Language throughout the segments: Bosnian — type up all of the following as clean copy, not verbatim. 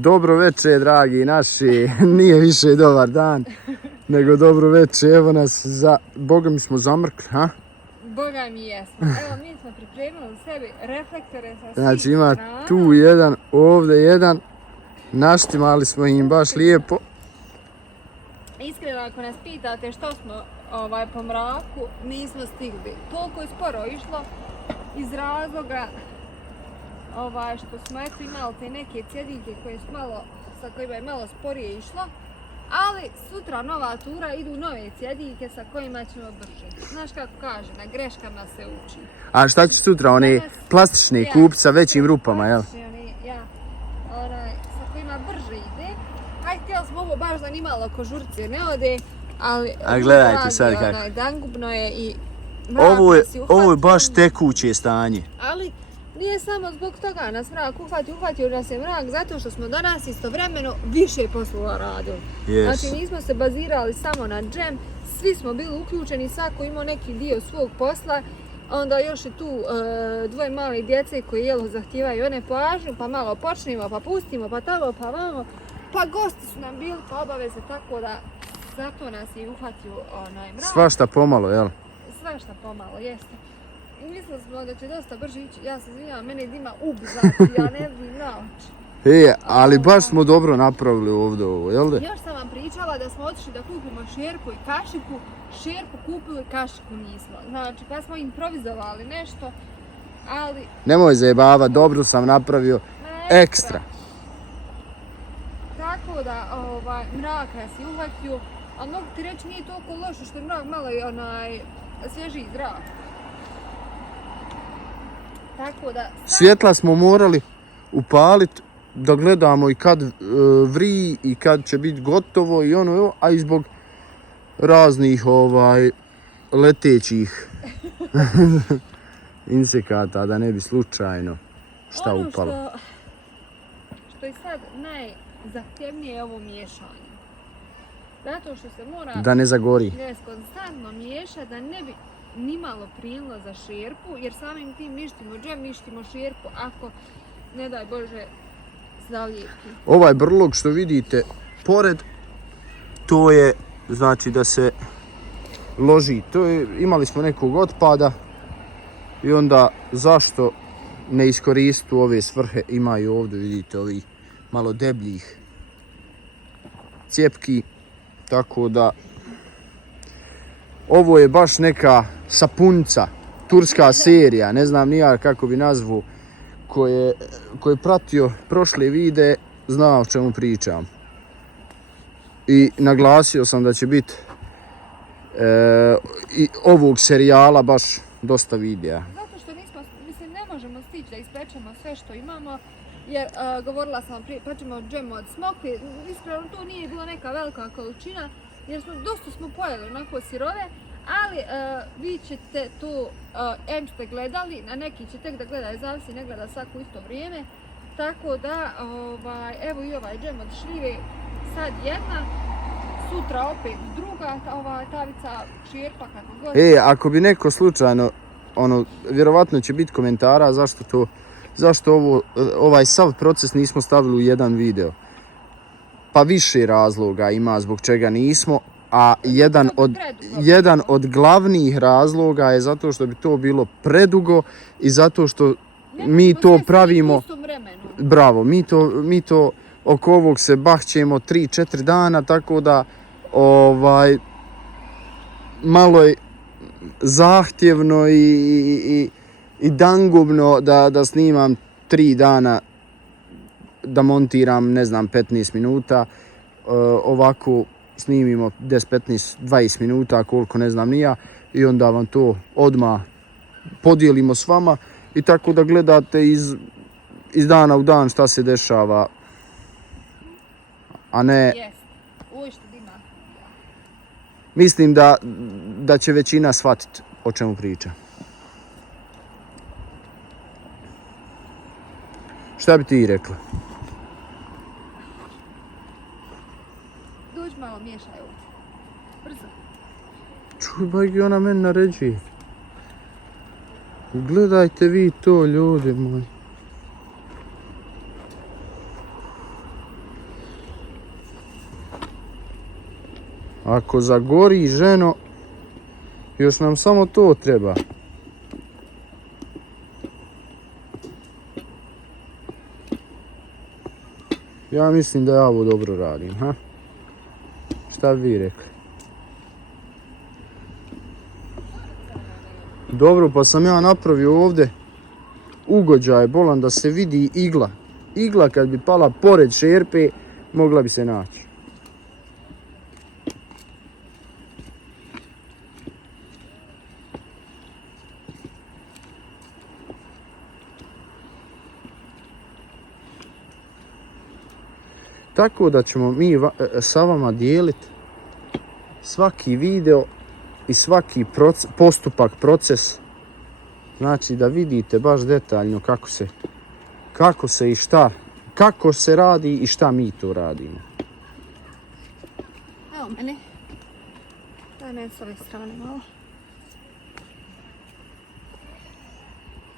Dobro večer, dragi naši, nije više dobar dan, nego dobro večer, evo nas Boga mi smo zamrkli, ha? Boga mi jesmo. Evo, mi smo pripremili sebi reflektore sa svih Znači ima strana. tu jedan, ovdje jedan, naštimali smo im baš lijepo. Iskreno, ako nas pitate što smo po mraku, nismo stigli. Toliko je sporo išlo iz razloga što smo imali te neke cjediljke sa kojima je malo sporije išlo. Ali sutra nova tura, idu nove cjediljke sa kojima ćemo brže. Znaš kako kaže, na greškama se uči. A šta će sutra, one plastične kupiti sa većim rupama, jel? Sa kojima brže ide. Aj, htjeli smo ovo baš da ni malo ko žurci ne ode, ali... A gledajte sad kako. Dangubno je i... Ovo je baš tekuće stanje. Ali nije samo zbog toga nas mrak uhvatio nas je mrak zato što smo danas istovremeno više poslova radili. Yes. Znači nismo se bazirali samo na džem, svi smo bili uključeni, svako imao neki dio svog posla. Onda još je tu dvoje male djece koji zahtijevaju one pažnju, pa malo počnemo, pa pustimo, pa tamo, pa vamo. Pa gosti su nam bili, pa obaveze, tako da zato nas je uhvatio mrak. Svašta pomalo, jel? Svašta pomalo, jeste. I mislili smo da će dosta brže ići, ja se izvinjavam, mene dima ubzati, ja ne vidim na oči. Ali baš smo dobro napravili ovdje ovo, jel da? Još sam vam pričala da smo otišli da kupimo šerpu i kašiku, šerpu kupili, kašiku nismo. Znači, pa smo improvizovali nešto, ali... Nemoj zajebava, dobro sam napravio, ekstra. Tako da, mrak nas je uhvatio, a mogu ti reći nije toliko loše što je mrak malo i svježiji zrak. Tako da... Svjetla smo morali upaliti da gledamo i kad vriji i kad će biti gotovo i ono, a i zbog raznih letećih insekata da ne bi slučajno šta upalo. Ono što je sad najzahtjevnije je ovo miješanje. Zato što se mora... Da ne zagori. Konstantno miješa da ne bi nimalo prijelo za šerpu, jer samim tim mištimo džem, mištimo šerpu ako, ne daj Bože, zalijepi. Ovaj brlog što vidite pored, to je znači da se loži. Imali smo nekog otpada i onda zašto ne iskoristiti ove svrhe, imaju ovdje, vidite, ovih malo debljih cijepki, tako da ovo je baš neka sapunica, turska serija, ne znam ni ja kako bi nazvu, ko je pratio prošle videe, zna o čemu pričam. I naglasio sam da će biti i ovog serijala baš dosta videa. Zato što ne možemo stići da ispečemo sve što imamo, jer govorila sam prije, pa ćemo džem od smokve, iskreno to nije bila neka velika količina, jer dosta smo pojeli onako sirove, ali vi ćete tu, ste gledali, a neki će tek da gledaju, zavisi, ne gleda svako isto vrijeme, tako da, evo i ovaj džem od šljive, sad jedna, sutra opet druga, tavica, šerpa, kako god. Ako bi neko slučajno, vjerovatno će biti komentara zašto ovaj sav proces nismo stavili u jedan video. Pa više razloga ima zbog čega nismo, a jedan od glavnih razloga je zato što bi to bilo predugo i zato što mi to pravimo... Bravo, mi to oko ovog se bahćemo 3-4 dana, tako da malo je zahtjevno i dangubno da snimam 3 dana, da montiram, ne znam, 15 minuta, ovako snimimo 10, 15, 20 minuta, koliko ne znam ni ja, i onda vam to odmah podijelimo s vama i tako da gledate iz dana u dan šta se dešava, a ne... Mislim da će većina shvatiti o čemu priča. Šta bi ti rekla? Dođi malo miješaj ovdje. Brzo. Čuj, bagi, ona meni naređuje. Gledajte vi to, ljudi moji. Ako zagori, ženo, još nam samo to treba. Ja mislim da ja ovo dobro radim, ha? Šta bi vi rekli? Dobro, pa sam ja napravio ovdje ugođaj, bolan da se vidi igla. Igla kad bi pala pored šerpe, mogla bi se naći. Tako da ćemo mi sa vama dijeliti svaki video i svaki postupak, proces. Znači da vidite baš detaljno kako se i šta, kako se radi i šta mi tu radimo. Evo meni. Daj meni s ove strane malo.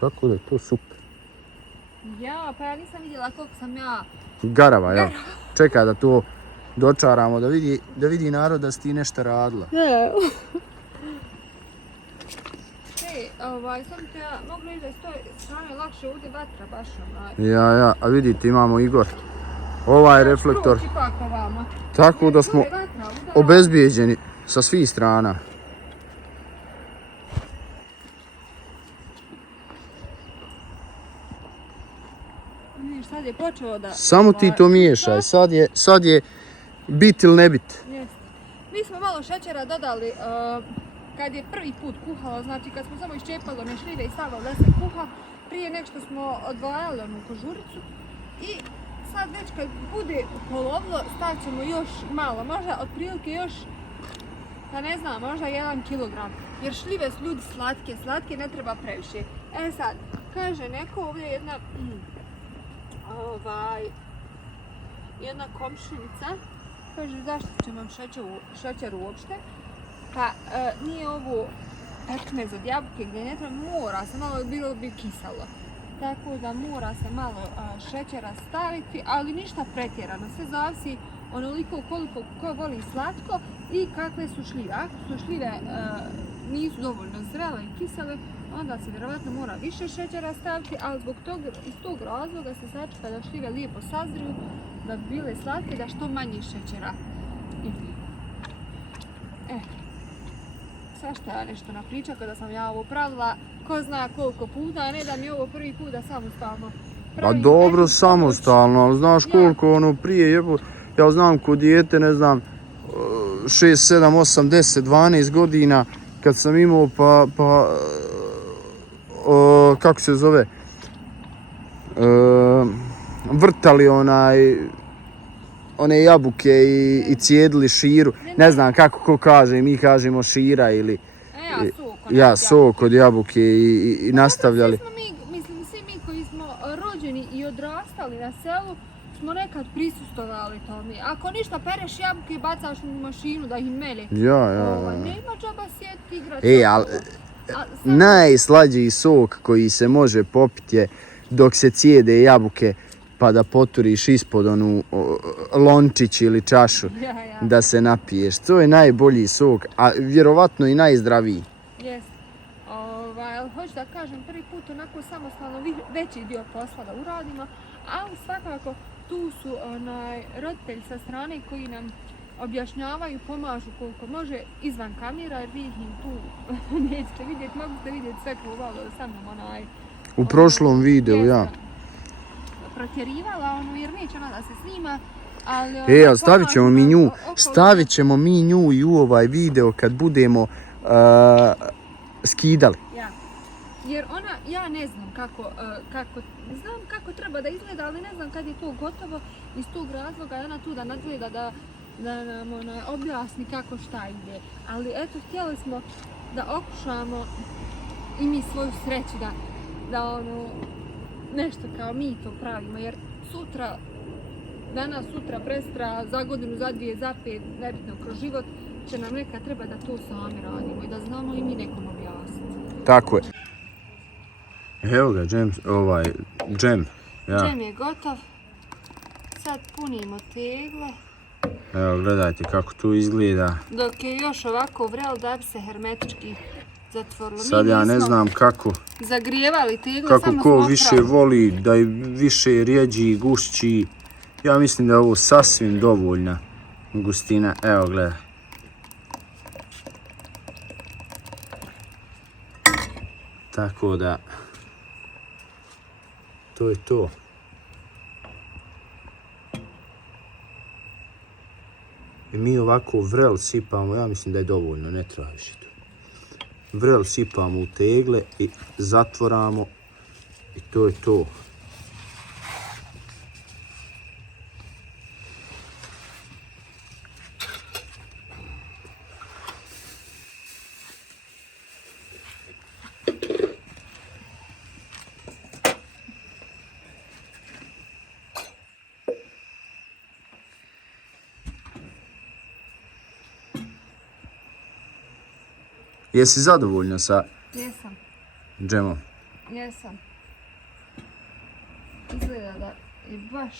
Tako da je to super. Ja, pa ja nisam vidjela koliko sam ja... Garava, ja. Čekaj da to dočaramo, da vidi narod da si ti nešto radila. Ne. Sam te ja mogu reći da je s toj strane lakše ovdje vatra baš onaj. Ja, a vidite imamo Igor. Ovaj reflektor. Tako da smo obezbijeđeni sa svih strana. Sad je počeo da... Samo ti to miješaj, sad je bit ili ne bit. Mi smo malo šećera dodali kad je prvi put kuhalo, znači kad smo samo iščepali one šljive i stavili da se kuha, prije nek što smo odvajali onu kožuricu i sad već kad bude polovilo stavit ćemo još malo, možda otprilike još, da ne znam, možda 1 kilogram, jer šljive su ljudi slatke, ne treba previše. E sad, kaže neko ovdje jedna komšinica, kaže zašto će vam šećer uopšte, pa nije ovo pekmez od jabuke gdje ne treba, mora se malo, bilo bi kiselo. Tako da mora se malo šećera staviti, ali ništa pretjerano, sve zavisi onoliko koliko ko voli slatko i kakve su šljive. Ako su šljive nisu dovoljno zrele i kisele, onda se vjerovatno mora više šećera staviti, ali iz tog razloga se sačeka da šljive lijepo sazriju, da bi bile slatke, da što manje šećera imaju. Svašta ja nešto napričam kada sam ja ovo pravila, ko zna koliko puta, a ne da mi je ovo prvi put da samostalno pravim. A dobro, samostalno, ali znaš koliko ono prije jebo, ja znam ko dijete, ne znam, 6, 7, 8, 10, 12 godina, kad sam imao kako se zove, vrtali one jabuke i cijedili širu, ne znam kako ko kaže, mi kažemo šira ili sok od jabuke i nastavljali. Svi mi koji smo rođeni i odrastali na selu smo nekad prisustvovali tome. Ako ništa pereš jabuke i bacaš u mašinu da ih mele. Nema džaba sjeti igrati. Ali najslađiji sok koji se može popiti je dok se cijede jabuke pa da poturiš ispod onu lončić ili čašu da se napiješ. To je najbolji sok, a vjerovatno i najzdraviji. Jeste. Hoću da kažem, prvi put onako samostalno veći dio posla da uradimo, ali svakako tu su roditelji sa strane koji nam objašnjavaju, pomažu koliko može izvan kamera, jer vi ih tu nećete vidjeti, mogu ste vidjeti sve kruvalo sa mnom u prošlom videu, ja. Protjerivala jer neće ona da se snima, ali... ali stavit ćemo mi nju i u ovaj video kad budemo skidali. Jer ja ne znam znam kako treba da izgleda, ali ne znam kad je to gotovo, iz tog razloga je ona tu da nadgleda da nam objasni kako šta ide. Ali eto, htjeli smo da okušamo i mi svoju sreću da nešto kao mi to pravimo, jer danas, sutra, prestra, za godinu, za dvije, za 5, nebitno kroz život, će nam nekad treba da to sami radimo i da znamo i mi nekom objasniti. Tako je. Evo ga, džem. Džem je gotov. Sad punimo tegle. Evo, gledajte kako tu izgleda. Dok je još ovako vrelo da bi se hermetički zatvorilo. Sad ja ne znam kako Zagrijevali tegle, samo ko smo više oprali. voli, da je više rijeđi, gušći. Ja mislim da je ovo sasvim dovoljna gustina. Evo, gledaj. Tako da, to je to. I mi ovako vrel sipamo, ja mislim da je dovoljno, ne treba više to. Vrel sipamo u tegle i zatvoramo i to je to. Jesi zadovoljna sa Jesam, džemom? jesam. Izgleda da je baš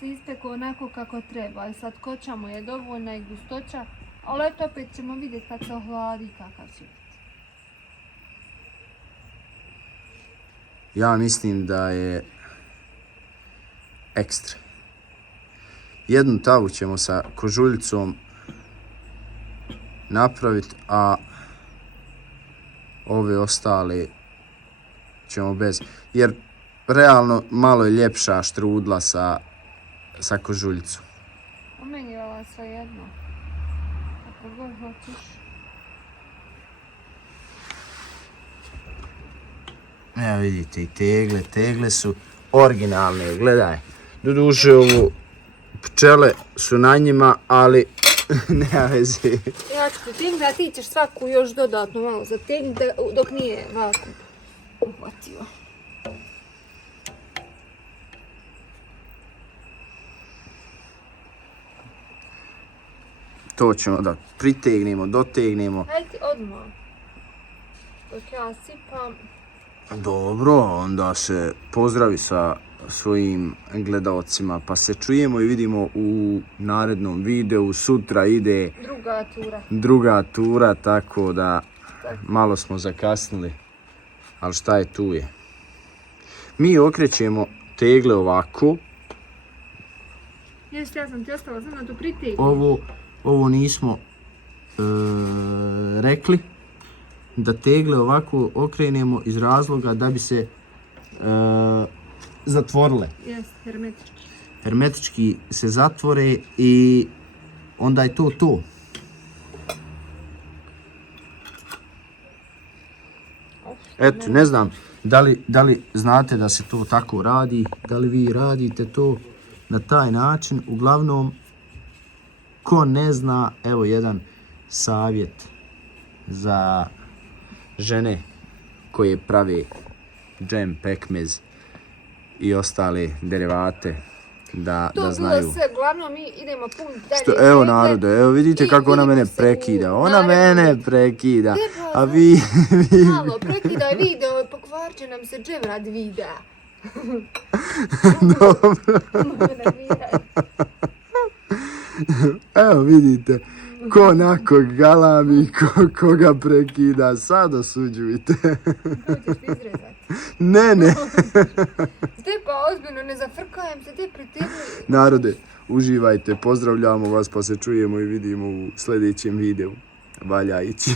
se ispekao onako kako treba. I slatkoća mu je dovoljna i gustoća. Ali eto opet ćemo vidjeti kad se ohladi kakav će biti. Ja mislim da je ekstra. Jednu tavu ćemo sa kožuljicom napraviti, a ove ostale ćemo bez. Jer realno malo je ljepša štrudla sa kožuljicom. A meni je ova sve jedno. Kako god hoćeš. Evo vidite i tegle su originalne, gledaj. Doduše ovo pčele su na njima, ali nema veze. Ja ću zategnuti, a ti ćeš svaku još dodatno malo zategnuti dok nije vakuum uhvatio. To ćemo da pritegnemo, dotegnemo. Hajde odmah. Dok ja sipam. Dobro, onda se pozdravi sa svojim gledalcima, pa se čujemo i vidimo u narednom videu. Sutra ide druga tura, tako da malo smo zakasnili, ali šta je tu je. Mi okrećemo tegle ovako. Jeste, ja sam ti ostala samo da to pritegnem. Ovo nismo rekli. Da tegle ovako okrenemo iz razloga da bi se zatvorile. Jeste, hermetički. Hermetički se zatvore i onda je to to. Eto, ne znam da li znate da se to tako radi, da li vi radite to na taj način. Uglavnom, ko ne zna, evo jedan savjet za žene koje prave džem, pekmez i ostale derivate da znaju. To bilo sve, glavno mi idemo puniti dalje. Evo narode, evo vidite kako ona mene prekida. Ona mene prekida. A vi... Malo, prekidaj video, pokvarit će nam se džem radi videa. Dobro. Evo vidite. Ko onako galami, koga prekida, sad osuđujte. To ćeš ti izrezati. Ne. Stepa, ozbiljno, ne zafrkajem se, te pritegli. Narode, uživajte, pozdravljamo vas pa se čujemo i vidimo u sljedećem videu. Valja ići.